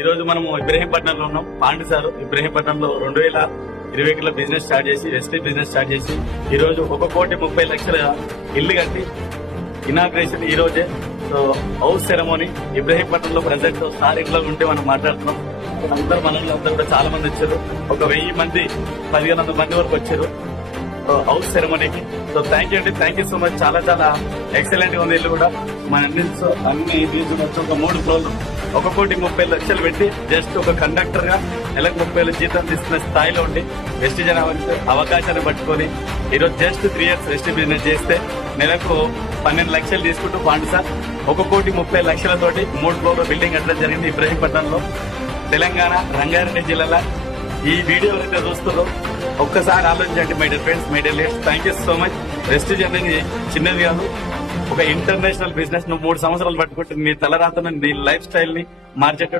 ఈ రోజు మనము ఇబ్రహీంపట్నంలో ఉన్నాం. పాండు సార్ ఇబ్రహీంపట్నంలో 2020 బిజినెస్ స్టార్ట్ చేసి వెస్టీ బిజినెస్ స్టార్ట్ చేసి ఈ రోజు 1,30,00,000 ఇల్లు కట్టి ఇనాగ్రేషన్ ఈ రోజే. సో హౌస్ సెరమోనీ ఇబ్రహీంపట్నంలో ప్రజెంట్ సార్ ఇంట్లో ఉంటే మనం మాట్లాడుతున్నాం. అందరూ మనలో అందరూ కూడా చాలా మంది వచ్చారు. 1000 మంది 1500 మంది వరకు వచ్చారు హౌస్ సెరమోనీకి. సో థ్యాంక్ యూ అండి, థ్యాంక్ యూ సో మచ్. చాలా చాలా ఎక్సలెంట్ గా ఉంది ఇల్లు కూడా. మన అన్ని తీసుకొచ్చి ఒక 3 ఫ్లోర్లు 1,30,00,000 పెట్టి జస్ట్ ఒక కండక్టర్ గా నెలకు 30,000 జీతం తీసుకునే స్థాయిలో ఉండి వెస్ట్ జనాభా అవకాశాన్ని పట్టుకొని ఈరోజు జస్ట్ 3 years వెస్ట్ బిజినెస్ చేస్తే నెలకు 12 లక్షలు తీసుకుంటూ పాండు సార్ 1,30,00,000 తోటి 3 ఫ్లోర్ల బిల్డింగ్ కట్టడం జరిగింది ఇబ్రహీంపట్నంలో, తెలంగాణ రంగారెడ్డి జిల్లాలో. ఈ వీడియో అయితే చూస్తుందో ఒక్కసారి ఆలోచించండి my dear friends, my dear leaders. Thank you so much. Vestige అనేది చిన్నది కాదు, ఒక ఇంటర్నేషనల్ బిజినెస్. నువ్వు 3 సంవత్సరాలు పట్టుకుంటే నీ తలరాతను నీ లైఫ్ స్టైల్ ని మార్చేట